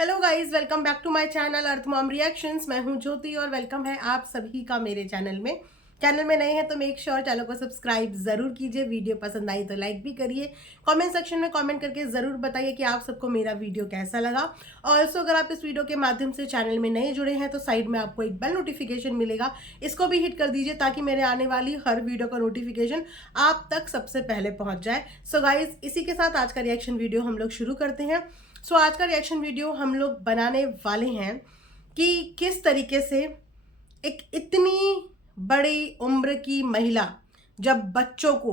Hello guys, welcome back to my channel Earth Mom Reactions. मैं हूं ज्योति और welcome है आप सभी का मेरे चैनल में नए हैं तो मेक श्योर चैनल को सब्सक्राइब जरूर कीजिए। वीडियो पसंद आई तो लाइक भी करिए। कमेंट सेक्शन में कमेंट करके जरूर बताइए कि आप सबको मेरा वीडियो कैसा लगा। ऑल्सो अगर आप इस वीडियो के माध्यम से चैनल में नए जुड़े हैं तो साइड में आपको एक बेल नोटिफिकेशन मिलेगा, इसको भी हिट कर दीजिए ताकि मेरे आने वाली हर वीडियो का नोटिफिकेशन आप तक सबसे पहले पहुंच जाए। सो गाइज, इसी के साथ आज का रिएक्शन वीडियो हम लोग शुरू करते हैं। आज का रिएक्शन वीडियो हम लोग बनाने वाले हैं कि किस तरीके से एक इतनी बड़ी उम्र की महिला जब बच्चों को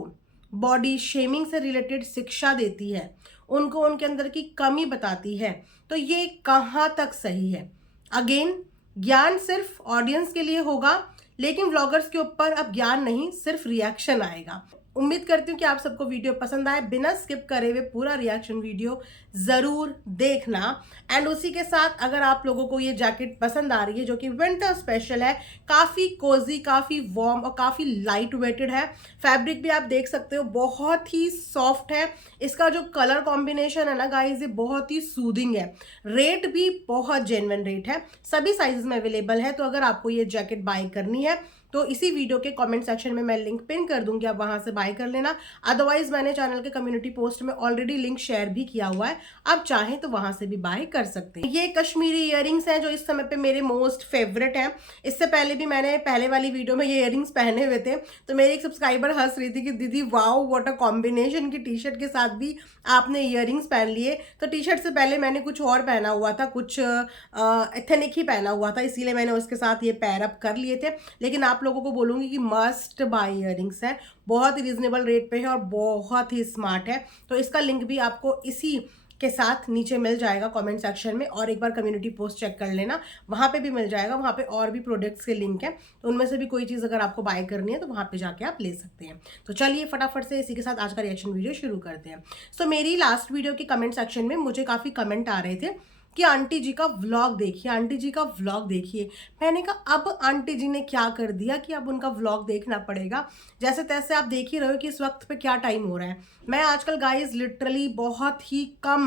बॉडी शेमिंग से रिलेटेड शिक्षा देती है, उनको उनके अंदर की कमी बताती है, तो ये कहाँ तक सही है। अगेन, ज्ञान सिर्फ ऑडियंस के लिए होगा, लेकिन व्लॉगर्स के ऊपर अब ज्ञान नहीं, सिर्फ रिएक्शन आएगा। उम्मीद करती हूँ कि आप सबको वीडियो पसंद आए। बिना स्किप करे हुए पूरा रिएक्शन वीडियो जरूर देखना। एंड उसी के साथ अगर आप लोगों को ये जैकेट पसंद आ रही है जो कि विंटर स्पेशल है, काफ़ी कोजी, काफ़ी वार्म और काफ़ी लाइट वेटेड है। फैब्रिक भी आप देख सकते हो बहुत ही सॉफ्ट है। इसका जो कलर कॉम्बिनेशन है ना गाइस, ये बहुत ही सूदिंग है। रेट भी बहुत जेन्युइन रेट है, सभी साइजेस में अवेलेबल है। तो अगर आपको ये जैकेट बाय करनी है तो इसी वीडियो के कमेंट सेक्शन में मैं लिंक पिन कर दूंगी, आप वहां से बाय कर लेना। अदरवाइज मैंने चैनल के कम्युनिटी पोस्ट में ऑलरेडी लिंक शेयर भी किया हुआ है, आप चाहें तो वहां से भी बाय कर सकते हैं। ये कश्मीरी इयररिंग्स हैं जो इस समय पे मेरे मोस्ट फेवरेट हैं। इससे पहले भी मैंने पहले वाली वीडियो में ये इयररिंग्स पहने हुए थे, तो मेरी एक सब्सक्राइबर हंस रही थी कि दीदी वाओ व्हाट अ कॉम्बिनेशन, की टी शर्ट के साथ भी आपने इयररिंग्स पहन लिए। तो टी शर्ट से पहले मैंने कुछ और पहना हुआ था, कुछ एथनिक ही पहना हुआ था, इसीलिए मैंने उसके साथ ये पैर अप कर लिए थे। लेकिन आप लोगों को बोलूंगी कि मस्ट बाय इयररिंग्स है, बहुत ही रिजनेबल रेट पे है और बहुत ही स्मार्ट है। तो इसका लिंक भी आपको इसी के साथ नीचे मिल जाएगा कमेंट सेक्शन में, और एक बार कम्युनिटी पोस्ट चेक कर लेना, वहां पे भी मिल जाएगा। वहां पे और भी प्रोडक्ट्स के लिंक है, तो उनमें से भी कोई चीज़ अगर आपको बाय करनी है तो वहां पे जाके आप ले सकते हैं। तो चलिए फटाफट से इसी के साथ आज का रिएक्शन वीडियो शुरू करते हैं। मेरी लास्ट वीडियो के कमेंट सेक्शन में मुझे काफ़ी कमेंट आ रहे थे कि आंटी जी का व्लॉग देखिए, आंटी जी का व्लॉग देखिए। मैंने कहा अब आंटी जी ने क्या कर दिया कि अब उनका व्लॉग देखना पड़ेगा। जैसे तैसे आप देख ही रहे हो कि इस वक्त पे क्या टाइम हो रहा है। मैं आजकल गाइस लिटरली बहुत ही कम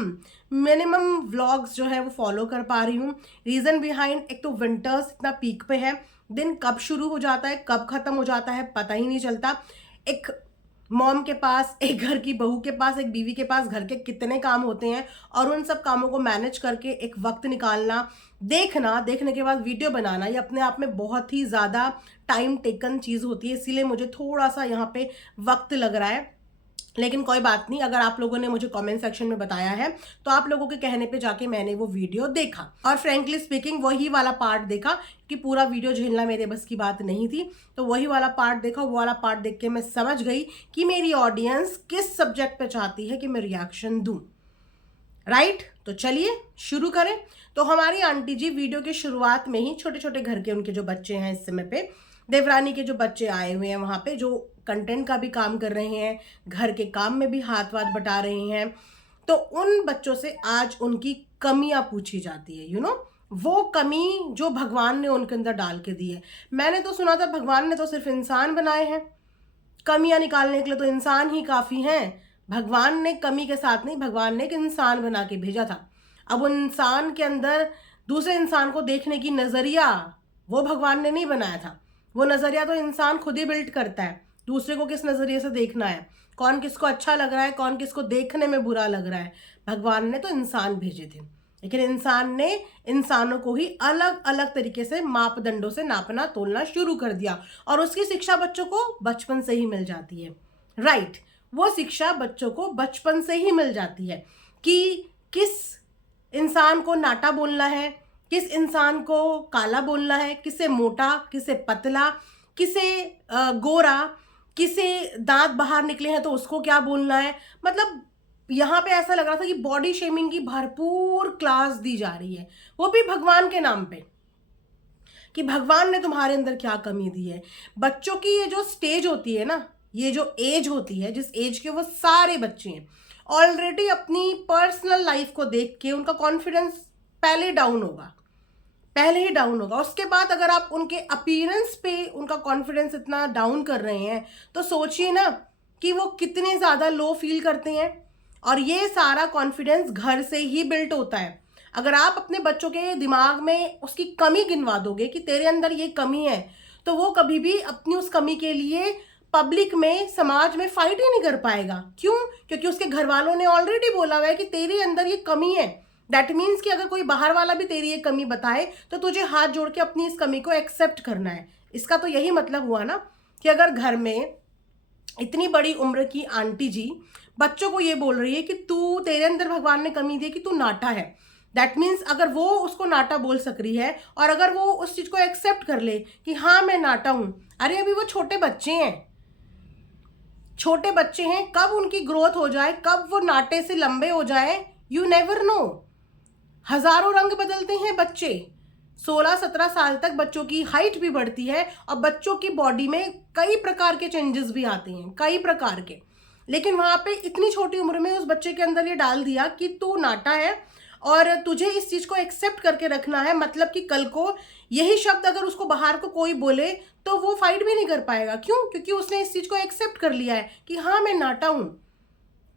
मिनिमम व्लॉग्स जो है वो फॉलो कर पा रही हूँ। रीज़न बिहाइंड, एक तो विंटर्स इतना पीक पे है, दिन कब शुरू हो जाता है कब खत्म हो जाता है पता ही नहीं चलता। एक मॉम के पास, एक घर की बहू के पास, एक बीवी के पास घर के कितने काम होते हैं, और उन सब कामों को मैनेज करके एक वक्त निकालना, देखना, देखने के बाद वीडियो बनाना, ये अपने आप में बहुत ही ज़्यादा टाइम टेकन चीज़ होती है। इसीलिए मुझे थोड़ा सा यहाँ पे वक्त लग रहा है। लेकिन कोई बात नहीं, अगर आप लोगों ने मुझे कमेंट सेक्शन में बताया है तो आप लोगों के कहने पे जाके मैंने वो वीडियो देखा, और फ्रेंकली स्पीकिंग वही वाला पार्ट देखा कि पूरा वीडियो झेलना मेरे बस की बात नहीं थी। तो वही वाला पार्ट देखा, वो वाला पार्ट देख के मैं समझ गई कि मेरी ऑडियंस किस सब्जेक्ट पे चाहती है कि मैं रिएक्शन दूं। राइट, तो चलिए शुरू करें। तो हमारी आंटी जी वीडियो की शुरुआत में ही छोटे छोटे घर के उनके जो बच्चे हैं, इस समय पे देवरानी के जो बच्चे आए हुए हैं वहां पे, जो कंटेंट का भी काम कर रहे हैं, घर के काम में भी हाथ वाथ बटा रहे हैं, तो उन बच्चों से आज उनकी कमियां पूछी जाती है। वो कमी जो भगवान ने उनके अंदर डाल के दी है। मैंने तो सुना था भगवान ने तो सिर्फ इंसान बनाए हैं, कमियां निकालने के लिए तो इंसान ही काफी हैं। भगवान ने कमी के साथ नहीं, भगवान ने एक इंसान बना के भेजा था। अब उन इंसान के अंदर दूसरे इंसान को देखने की नजरिया वो भगवान ने नहीं बनाया था, वो नजरिया तो इंसान खुद ही बिल्ड करता है। दूसरे को किस नजरिए से देखना है, कौन किसको अच्छा लग रहा है, कौन किसको देखने में बुरा लग रहा है। भगवान ने तो इंसान भेजे थे, लेकिन इंसान ने इंसानों को ही अलग अलग तरीके से मापदंडों से नापना तोलना शुरू कर दिया, और उसकी शिक्षा बच्चों को बचपन से ही मिल जाती है। राइट, वो शिक्षा बच्चों को बचपन से ही मिल जाती है कि किस इंसान को नाटा बोलना है, किस इंसान को काला बोलना है, किसे मोटा, किसे पतला, किसे गोरा, किसे दांत बाहर निकले हैं तो उसको क्या बोलना है। मतलब यहाँ पे ऐसा लग रहा था कि बॉडी शेमिंग की भरपूर क्लास दी जा रही है, वो भी भगवान के नाम पे, कि भगवान ने तुम्हारे अंदर क्या कमी दी है। बच्चों की ये जो स्टेज होती है ना, ये जो एज होती है, जिस एज के वो सारे बच्चे हैं, ऑलरेडी अपनी पर्सनल लाइफ को देख के उनका कॉन्फिडेंस पहले डाउन होगा, पहले ही डाउन होगा। उसके बाद अगर आप उनके अपीयरेंस पे उनका कॉन्फिडेंस इतना डाउन कर रहे हैं तो सोचिए ना कि वो कितने ज़्यादा लो फील करते हैं। और ये सारा कॉन्फिडेंस घर से ही बिल्ट होता है। अगर आप अपने बच्चों के दिमाग में उसकी कमी गिनवा दोगे कि तेरे अंदर ये कमी है, तो वो कभी भी अपनी उस कमी के लिए पब्लिक में, समाज में फाइट ही नहीं कर पाएगा। क्यों? क्योंकि उसके घर वालों ने ऑलरेडी बोला हुआ है कि तेरे अंदर ये कमी है। दैट मीन्स कि अगर कोई बाहर वाला भी तेरी ये कमी बताए तो तुझे हाथ जोड़ के अपनी इस कमी को एक्सेप्ट करना है। इसका तो यही मतलब हुआ ना कि अगर घर में इतनी बड़ी उम्र की आंटी जी बच्चों को ये बोल रही है कि तू, तेरे अंदर भगवान ने कमी दी है कि तू नाटा है, दैट मीन्स अगर वो उसको नाटा बोल सक रही है और अगर वो उस चीज को एक्सेप्ट कर ले कि हाँ मैं नाटा हूं, अरे अभी वो छोटे बच्चे हैं, छोटे बच्चे हैं, कब उनकी ग्रोथ हो जाए, कब वो नाटे से लंबे हो जाए, यू नेवर नो। हजारों रंग बदलते हैं बच्चे। 16-17 साल तक बच्चों की हाइट भी बढ़ती है और बच्चों की बॉडी में कई प्रकार के चेंजेस भी आते हैं, कई प्रकार के। लेकिन वहां पे इतनी छोटी उम्र में उस बच्चे के अंदर ये डाल दिया कि तू नाटा है और तुझे इस चीज को एक्सेप्ट करके रखना है। मतलब कि कल को यही शब्द अगर उसको बाहर को कोई बोले तो वो फाइट भी नहीं कर पाएगा। क्यों? क्योंकि उसने इस चीज को एक्सेप्ट कर लिया है कि हाँ मैं नाटा हूं,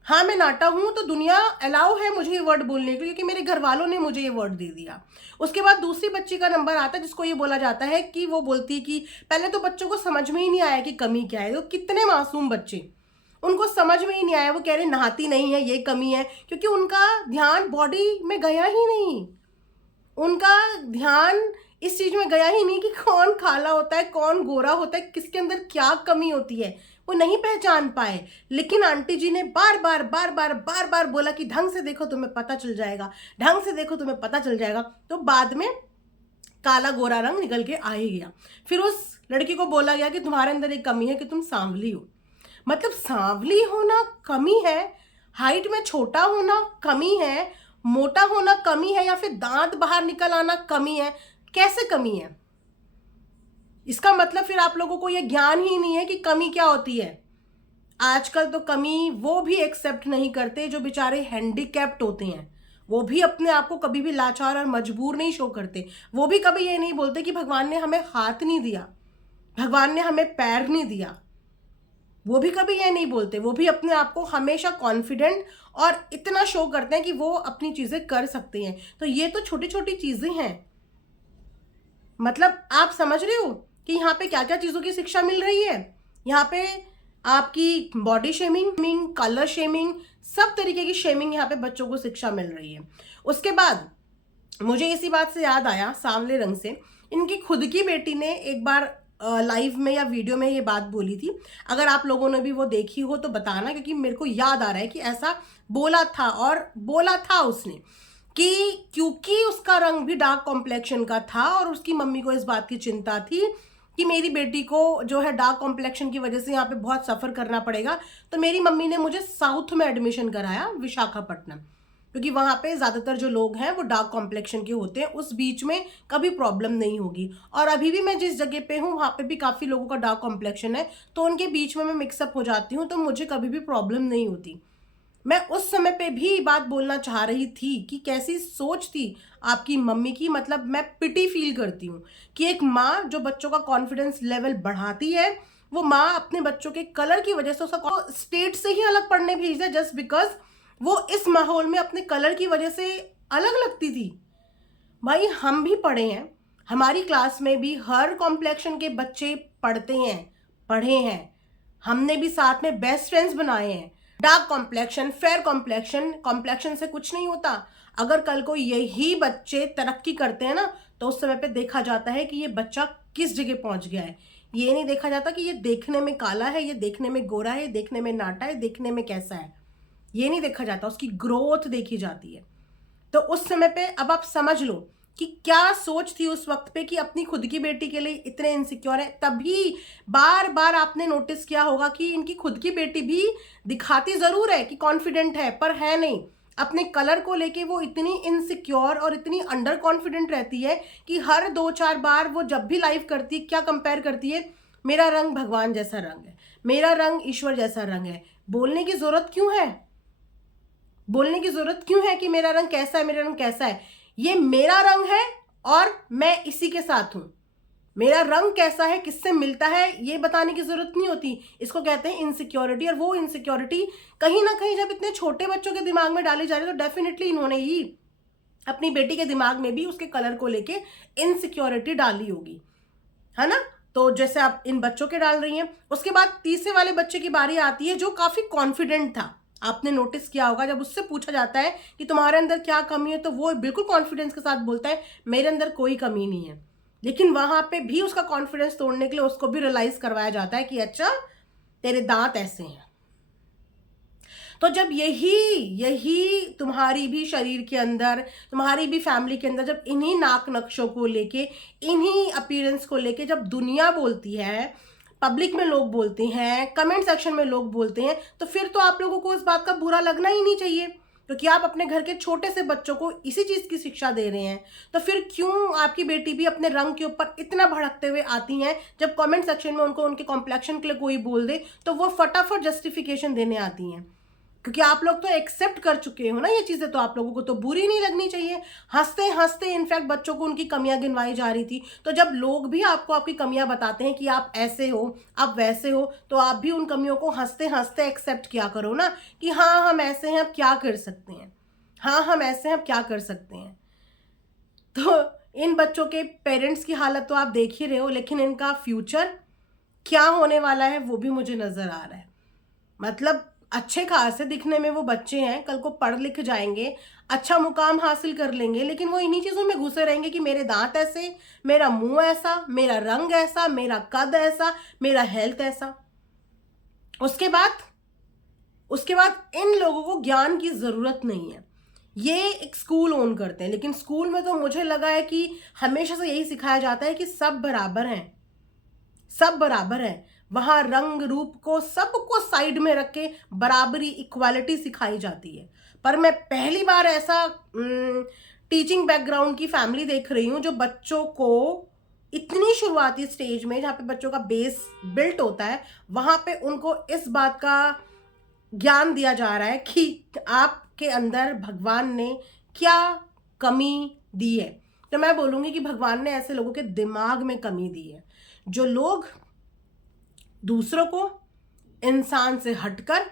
हाँ मैं नाटा हूं, तो दुनिया अलाउ है मुझे ये वर्ड बोलने के लिए क्योंकि मेरे घर वालों ने मुझे ये वर्ड दे दिया। उसके बाद दूसरी बच्ची का नंबर आता है जिसको ये बोला जाता है कि वो बोलती है कि पहले तो बच्चों को समझ में ही नहीं आया कि कमी क्या है। तो कितने मासूम बच्चे, उनको समझ में ही नहीं आया, वो कह रहे नहाती नहीं है ये कमी है, क्योंकि उनका ध्यान बॉडी में गया ही नहीं, उनका ध्यान इस चीज में गया ही नहीं कि कौन काला होता है, कौन गोरा होता है, किसके अंदर क्या कमी होती है, वो नहीं पहचान पाए। लेकिन आंटी जी ने बार बार बार बार बार बार बोला कि ढंग से देखो तुम्हें पता चल जाएगा, ढंग से देखो तुम्हें पता चल जाएगा। तो बाद में काला गोरा रंग निकल के आ ही गया। फिर उस लड़की को बोला गया कि तुम्हारे अंदर एक कमी है कि तुम सांवली हो। मतलब सांवली होना कमी है, हाइट में छोटा होना कमी है, मोटा होना कमी है, या फिर दांत बाहर निकल आना कमी है? कैसे कमी है? इसका मतलब फिर आप लोगों को यह ज्ञान ही नहीं है कि कमी क्या होती है। आजकल तो कमी वो भी एक्सेप्ट नहीं करते जो बेचारे हैंडीकैप्ट होते हैं, वो भी अपने आप को कभी भी लाचार और मजबूर नहीं शो करते। वो भी कभी ये नहीं बोलते कि भगवान ने हमें हाथ नहीं दिया, भगवान ने हमें पैर नहीं दिया, वो भी कभी ये नहीं बोलते। वो भी अपने आप को हमेशा कॉन्फिडेंट और इतना शो करते हैं कि वो अपनी चीजें कर सकते हैं। तो ये तो छोटी छोटी चीजें हैं। मतलब आप समझ रहे हो कि यहाँ पे क्या क्या चीजों की शिक्षा मिल रही है। यहाँ पे आपकी बॉडी शेमिंग, कलर शेमिंग, सब तरीके की शेमिंग यहाँ पे बच्चों को शिक्षा मिल रही है। उसके बाद मुझे इसी बात से याद आया, सांवले रंग से, इनकी खुद की बेटी ने एक बार लाइव में या वीडियो में ये बात बोली थी। अगर आप लोगों ने भी वो देखी हो तो बताना, क्योंकि मेरे को याद आ रहा है कि ऐसा बोला था। और बोला था उसने कि क्योंकि उसका रंग भी डार्क कॉम्प्लेक्शन का था और उसकी मम्मी को इस बात की चिंता थी कि मेरी बेटी को जो है डार्क कॉम्प्लेक्शन की वजह से यहाँ पे बहुत सफ़र करना पड़ेगा, तो मेरी मम्मी ने मुझे साउथ में एडमिशन कराया, विशाखापट्टनम, क्योंकि वहाँ पे ज़्यादातर जो लोग हैं वो डार्क कॉम्प्लेक्शन के होते हैं, उस बीच में कभी प्रॉब्लम नहीं होगी। और अभी भी मैं जिस जगह पे हूँ वहाँ पे भी काफ़ी लोगों का डार्क कॉम्प्लेक्शन है, तो उनके बीच में मैं मिक्सअप हो जाती हूँ, तो मुझे कभी भी प्रॉब्लम नहीं होती। मैं उस समय पे भी बात बोलना चाह रही थी कि कैसी सोच थी आपकी मम्मी की। मतलब मैं पिटी फील करती हूँ कि एक माँ जो बच्चों का कॉन्फिडेंस लेवल बढ़ाती है, वो माँ अपने बच्चों के कलर की वजह से उसका स्टेट से ही अलग पढ़ने भेज दे जस्ट बिकॉज वो इस माहौल में अपने कलर की वजह से अलग लगती थी। भाई हम भी पढ़े हैं, हमारी क्लास में भी हर कॉम्प्लेक्शन के बच्चे पढ़ते हैं, पढ़े हैं, हमने भी साथ में बेस्ट फ्रेंड्स बनाए हैं। Dark complexion, fair complexion, complexion से कुछ नहीं होता। अगर कल को यही बच्चे तरक्की करते हैं ना, तो उस समय पे देखा जाता है कि ये बच्चा किस जगह पहुंच गया है। ये नहीं देखा जाता कि ये देखने में काला है, ये देखने में गोरा है, देखने में नाटा है, देखने में कैसा है, ये नहीं देखा जाता, उसकी ग्रोथ देखी जाती है। तो उस समय पे अब आप समझ लो कि क्या सोच थी उस वक्त पे कि अपनी खुद की बेटी के लिए इतने इनसिक्योर है। तभी बार बार आपने नोटिस किया होगा कि इनकी खुद की बेटी भी दिखाती जरूर है कि कॉन्फिडेंट है, पर है नहीं। अपने कलर को लेके वो इतनी इनसिक्योर और इतनी अंडर कॉन्फिडेंट रहती है कि हर 2-4 बार वो जब भी लाइव करती है क्या कंपेयर करती है, मेरा रंग भगवान जैसा रंग है, मेरा रंग ईश्वर जैसा रंग है। बोलने की जरूरत क्यों है? बोलने की जरूरत क्यों है कि मेरा रंग कैसा है, मेरा रंग कैसा है? ये मेरा रंग है और मैं इसी के साथ हूं। मेरा रंग कैसा है, किससे मिलता है, ये बताने की जरूरत नहीं होती। इसको कहते हैं इनसिक्योरिटी। और वो इनसिक्योरिटी कहीं ना कहीं जब इतने छोटे बच्चों के दिमाग में डाली जा रही है, तो डेफिनेटली इन्होंने ही अपनी बेटी के दिमाग में भी उसके कलर को लेके इनसिक्योरिटी डाली होगी, है ना। तो जैसे आप इन बच्चों के डाल रही हैं, उसके बाद तीसरे वाले बच्चे की बारी आती है जो काफी कॉन्फिडेंट था। आपने नोटिस किया होगा जब उससे पूछा जाता है कि तुम्हारे अंदर क्या कमी है, तो वो बिल्कुल कॉन्फिडेंस के साथ बोलता है मेरे अंदर कोई कमी नहीं है। लेकिन वहां पे भी उसका कॉन्फिडेंस तोड़ने के लिए उसको भी रियलाइज करवाया जाता है कि अच्छा तेरे दांत ऐसे हैं। तो जब यही यही तुम्हारी भी शरीर के अंदर, तुम्हारी भी फैमिली के अंदर, जब इन्हीं नाक नक्शों को लेके, इन्हीं अपीयरेंस को लेके जब दुनिया बोलती है, पब्लिक में लोग बोलते हैं, कमेंट सेक्शन में लोग बोलते हैं, तो फिर तो आप लोगों को इस बात का बुरा लगना ही नहीं चाहिए, क्योंकि आप अपने घर के छोटे से बच्चों को इसी चीज की शिक्षा दे रहे हैं। तो फिर क्यों आपकी बेटी भी अपने रंग के ऊपर इतना भड़कते हुए आती हैं, जब कमेंट सेक्शन में उनको उनके कॉम्प्लेक्शन के लिए कोई बोल दे तो वो फटाफट जस्टिफिकेशन देने आती हैं, क्योंकि आप लोग तो एक्सेप्ट कर चुके हो ना ये चीजें, तो आप लोगों को तो बुरी नहीं लगनी चाहिए। हंसते हंसते इनफैक्ट बच्चों को उनकी कमियां गिनवाई जा रही थी, तो जब लोग भी आपको आपकी कमियां बताते हैं कि आप ऐसे हो, आप वैसे हो, तो आप भी उन कमियों को हंसते हंसते एक्सेप्ट किया करो ना, कि हाँ हम ऐसे हैं, अब क्या कर सकते हैं, हाँ हम ऐसे हैं, अब क्या कर सकते हैं। तो इन बच्चों के पेरेंट्स की हालत तो आप देख ही रहे हो, लेकिन इनका फ्यूचर क्या होने वाला है वो भी मुझे नजर आ रहा है। मतलब अच्छे खासे दिखने में वो बच्चे हैं, कल को पढ़ लिख जाएंगे, अच्छा मुकाम हासिल कर लेंगे, लेकिन वो इन्हीं चीजों में घुसे रहेंगे कि मेरे दांत ऐसे, मेरा मुंह ऐसा, मेरा रंग ऐसा, मेरा कद ऐसा, मेरा हेल्थ ऐसा। उसके बाद इन लोगों को ज्ञान की जरूरत नहीं है। ये एक स्कूल ओन करते हैं, लेकिन स्कूल में तो मुझे लगा है कि हमेशा से यही सिखाया जाता है कि सब बराबर हैं, सब बराबर है। वहां रंग रूप को सबको साइड में रख के बराबरी, इक्वालिटी सिखाई जाती है। पर मैं पहली बार ऐसा टीचिंग बैकग्राउंड की फैमिली देख रही हूं जो बच्चों को इतनी शुरुआती स्टेज में, जहाँ पे बच्चों का बेस बिल्ट होता है, वहां पे उनको इस बात का ज्ञान दिया जा रहा है कि आपके अंदर भगवान ने क्या कमी दी है। तो मैं बोलूंगी कि भगवान ने ऐसे लोगों के दिमाग में कमी दी है, जो लोग दूसरों को इंसान से हटकर,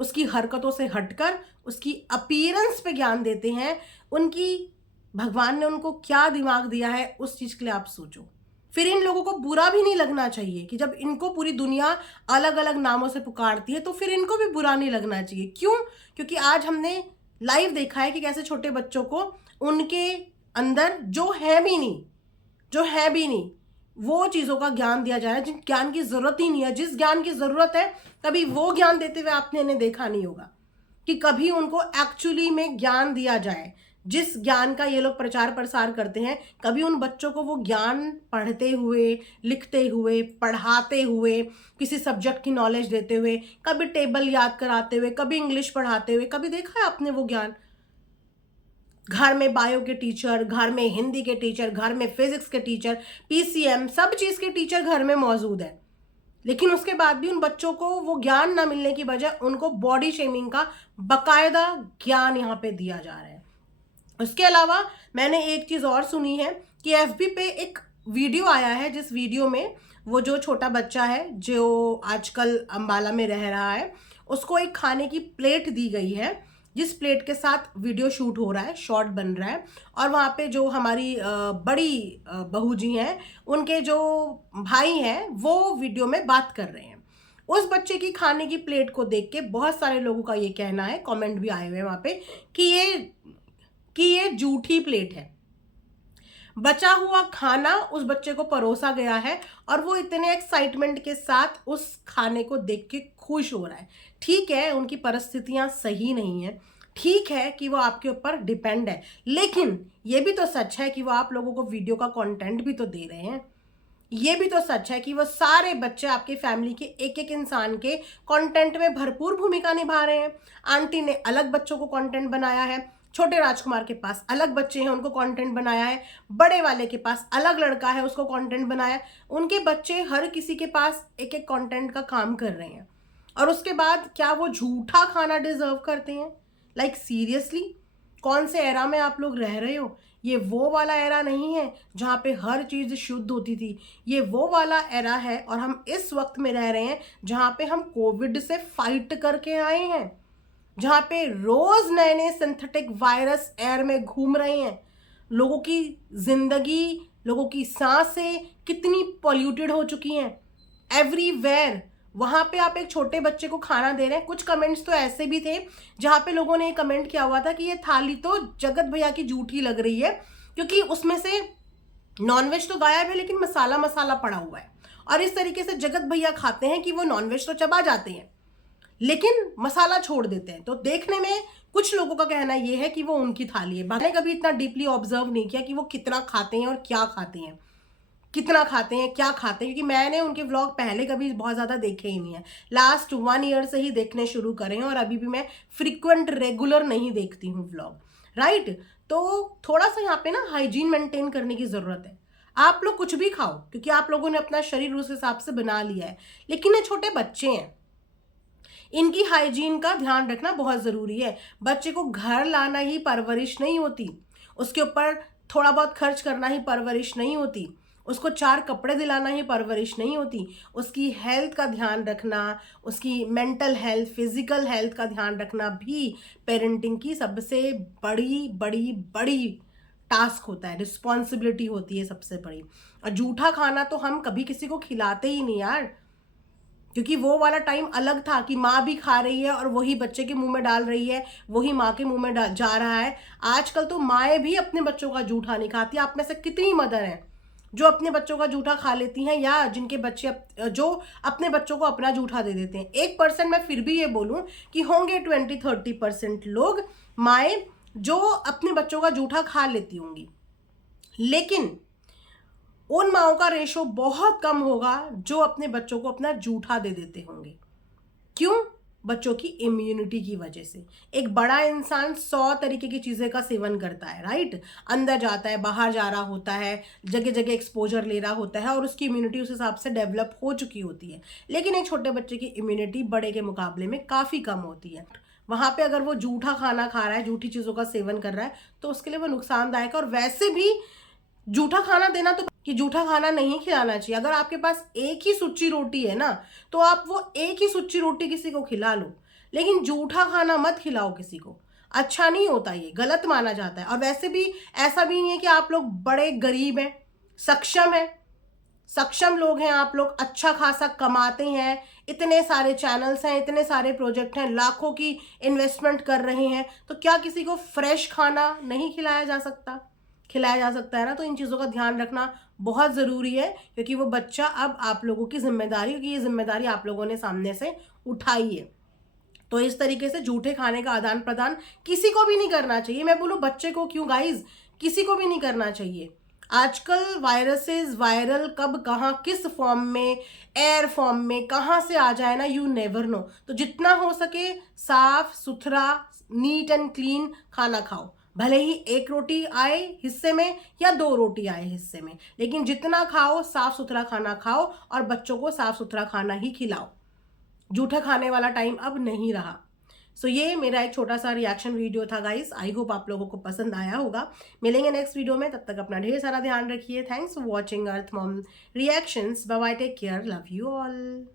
उसकी हरकतों से हटकर, उसकी अपीयरेंस पे ज्ञान देते हैं। उनकी भगवान ने उनको क्या दिमाग दिया है उस चीज के लिए आप सोचो। फिर इन लोगों को बुरा भी नहीं लगना चाहिए कि जब इनको पूरी दुनिया अलग अलग नामों से पुकारती है, तो फिर इनको भी बुरा नहीं लगना चाहिए। क्यों? क्योंकि आज हमने लाइव देखा है कि कैसे छोटे बच्चों को उनके अंदर जो है भी नहीं वो चीजों का ज्ञान दिया जा रहा है, जिन ज्ञान की जरूरत ही नहीं है। जिस ज्ञान की जरूरत है कभी वो ज्ञान देते हुए आपने इन्हें देखा नहीं होगा कि कभी उनको एक्चुअली में ज्ञान दिया जाए। जिस ज्ञान का ये लोग प्रचार प्रसार करते हैं, कभी उन बच्चों को वो ज्ञान पढ़ते हुए, लिखते हुए, पढ़ाते हुए, किसी सब्जेक्ट की नॉलेज देते हुए, कभी टेबल याद कराते हुए, कभी इंग्लिश पढ़ाते हुए, कभी देखा है आपने वो ज्ञान? घर में बायो के टीचर, घर में हिंदी के टीचर, घर में फिजिक्स के टीचर, पीसीएम, सब चीज के टीचर घर में मौजूद है, लेकिन उसके बाद भी उन बच्चों को वो ज्ञान ना मिलने की बजाय उनको बॉडी शेमिंग का बकायदा ज्ञान यहाँ पे दिया जा रहा है। उसके अलावा मैंने एक चीज और सुनी है कि एफबी पे एक वीडियो आया है, जिस वीडियो में वो जो छोटा बच्चा है जो आजकल अंबाला में रह रहा है, उसको एक खाने की प्लेट दी गई है, जिस प्लेट के साथ वीडियो शूट हो रहा है, शॉट बन रहा है, और वहाँ पे जो हमारी बड़ी बहू जी हैं, उनके जो भाई हैं, वो वीडियो में बात कर रहे हैं। उस बच्चे की खाने की प्लेट को देख के बहुत सारे लोगों का ये कहना है, कमेंट भी आए हुए हैं वहाँ पे, कि ये झूठी प्लेट है। बचा हुआ खाना उस बच्चे को परोसा गया है और वो इतने एक्साइटमेंट के साथ उस खाने को देख के खुश हो रहा है। ठीक है, उनकी परिस्थितियां सही नहीं है, ठीक है कि वो आपके ऊपर डिपेंड है, लेकिन ये भी तो सच है कि वो आप लोगों को वीडियो का कंटेंट भी तो दे रहे हैं। ये भी तो सच है कि वो सारे बच्चे आपके फैमिली के एक एक इंसान के कंटेंट में भरपूर भूमिका निभा रहे हैं। आंटी ने अलग बच्चों को कंटेंट बनाया है, छोटे राजकुमार के पास अलग बच्चे हैं, उनको कंटेंट बनाया है, बड़े वाले के पास अलग लड़का है, उसको कंटेंट बनाया है। उनके बच्चे हर किसी के पास एक एक कंटेंट का काम कर रहे हैं, और उसके बाद क्या वो झूठा खाना डिजर्व करते हैं? लाइक सीरियसली, कौन से एरा में आप लोग रह रहे हो? ये वो वाला एरा नहीं है जहाँ पे हर चीज शुद्ध होती थी। ये वो वाला एरा है, और हम इस वक्त में रह रहे हैं जहाँ पे हम कोविड से फाइट करके आए हैं। जहाँ पे रोज नए नए सिंथेटिक वायरस एयर में घूम रहे हैं, लोगों की जिंदगी, लोगों की सांसें कितनी पॉल्यूटेड हो चुकी हैं एवरीवेयर। वहां पे आप एक छोटे बच्चे को खाना दे रहे हैं। कुछ कमेंट्स तो ऐसे भी थे जहां पे लोगों ने कमेंट किया हुआ था कि ये थाली तो जगत भैया की जूठी लग रही है, क्योंकि उसमें से नॉनवेज तो गायब है लेकिन मसाला मसाला पड़ा हुआ है। और इस तरीके से जगत भैया खाते हैं कि वो नॉनवेज तो चबा जाते हैं लेकिन मसाला छोड़ देते हैं। तो देखने में कुछ लोगों का कहना यह है कि वो उनकी थाली है। मैंने कभी इतना डीपली ऑब्जर्व नहीं किया कि वो कितना खाते हैं और क्या खाते हैं, कितना खाते हैं, क्या खाते हैं, क्योंकि मैंने उनके व्लॉग पहले कभी बहुत ज़्यादा देखे ही नहीं है। लास्ट 1 ईयर से ही देखने शुरू करे हैं और अभी भी मैं फ्रिक्वेंट रेगुलर नहीं देखती हूँ व्लॉग, राइट। तो थोड़ा सा यहाँ पे ना हाइजीन मेंटेन करने की ज़रूरत है। आप लोग कुछ भी खाओ क्योंकि आप लोगों ने अपना शरीर उस हिसाब से बना लिया है, लेकिन ये छोटे बच्चे हैं, इनकी हाइजीन का ध्यान रखना बहुत ज़रूरी है। बच्चे को घर लाना ही परवरिश नहीं होती, उसके ऊपर थोड़ा बहुत खर्च करना ही परवरिश नहीं होती, उसको 4 कपड़े दिलाना ही परवरिश नहीं होती। उसकी हेल्थ का ध्यान रखना, उसकी मेंटल हेल्थ, फिजिकल हेल्थ का ध्यान रखना भी पेरेंटिंग की सबसे बड़ी बड़ी बड़ी टास्क होता है, रिस्पॉन्सिबिलिटी होती है सबसे बड़ी। और जूठा खाना तो हम कभी किसी को खिलाते ही नहीं यार, क्योंकि वो वाला टाइम अलग था कि माँ भी खा रही है और वही बच्चे के मुंह में डाल रही है, वही माँ के मुंह में जा रहा है। आजकल तो माएँ भी अपने बच्चों का जूठा नहीं खाती। आप में से कितनी मदर हैं जो अपने बच्चों का जूठा खा लेती हैं या जिनके बच्चे जो अपने बच्चों को अपना जूठा दे देते हैं? 1% मैं फिर भी ये बोलूं कि होंगे 20-30% लोग माएँ जो अपने बच्चों का जूठा खा लेती होंगी, लेकिन उन माओं का रेशो बहुत कम होगा जो अपने बच्चों को अपना जूठा दे देते होंगे। क्यों? बच्चों की इम्यूनिटी की वजह से। एक बड़ा इंसान 100 तरीके की चीज़ें का सेवन करता है, राइट। अंदर जाता है, बाहर जा रहा होता है, जगह जगह एक्सपोजर ले रहा होता है और उसकी इम्यूनिटी उस हिसाब से डेवलप हो चुकी होती है। लेकिन एक छोटे बच्चे की इम्यूनिटी बड़े के मुकाबले में काफ़ी कम होती है। वहाँ पे अगर वो जूठा खाना खा रहा है, जूठी चीज़ों का सेवन कर रहा है, तो उसके लिए वो नुकसानदायक है। और वैसे भी जूठा खाना देना तो कि जूठा खाना नहीं खिलाना चाहिए। अगर आपके पास एक ही सुच्ची रोटी है ना, तो आप वो एक ही सुच्ची रोटी किसी को खिला लो, लेकिन जूठा खाना मत खिलाओ किसी को। अच्छा नहीं होता, ये गलत माना जाता है। और वैसे भी ऐसा भी नहीं है कि आप लोग बड़े गरीब हैं, सक्षम हैं, सक्षम लोग हैं आप लोग, अच्छा खासा कमाते हैं, इतने सारे चैनल्स हैं, इतने सारे प्रोजेक्ट हैं, लाखों की इन्वेस्टमेंट कर रहे हैं, तो क्या किसी को फ्रेश खाना नहीं खिलाया जा सकता? खिलाया जा सकता है ना। तो इन चीज़ों का ध्यान रखना बहुत ज़रूरी है, क्योंकि वो बच्चा अब आप लोगों की जिम्मेदारी, क्योंकि ये जिम्मेदारी आप लोगों ने सामने से उठाई है। तो इस तरीके से जूठे खाने का आदान प्रदान किसी को भी नहीं करना चाहिए। मैं बोलूँ बच्चे को क्यों गाइज, किसी को भी नहीं करना चाहिए। आजकल वायरसेस, वायरल कब कहाँ किस फॉर्म में, एयर फॉर्म में कहाँ से आ जाए ना, यू नेवर नो। तो जितना हो सके साफ सुथरा, नीट एंड क्लीन खाना खाओ। भले ही 1 रोटी आए हिस्से में या 2 रोटी आए हिस्से में, लेकिन जितना खाओ साफ सुथरा खाना खाओ और बच्चों को साफ सुथरा खाना ही खिलाओ। जूठा खाने वाला टाइम अब नहीं रहा। सो ये मेरा एक छोटा सा रिएक्शन वीडियो था गाइस। आई होप आप लोगों को पसंद आया होगा। मिलेंगे नेक्स्ट वीडियो में, तब तक अपना ढेर सारा ध्यान रखिए। Thanks for watching Earth Mom Reactions. Bye bye, take care, love you all.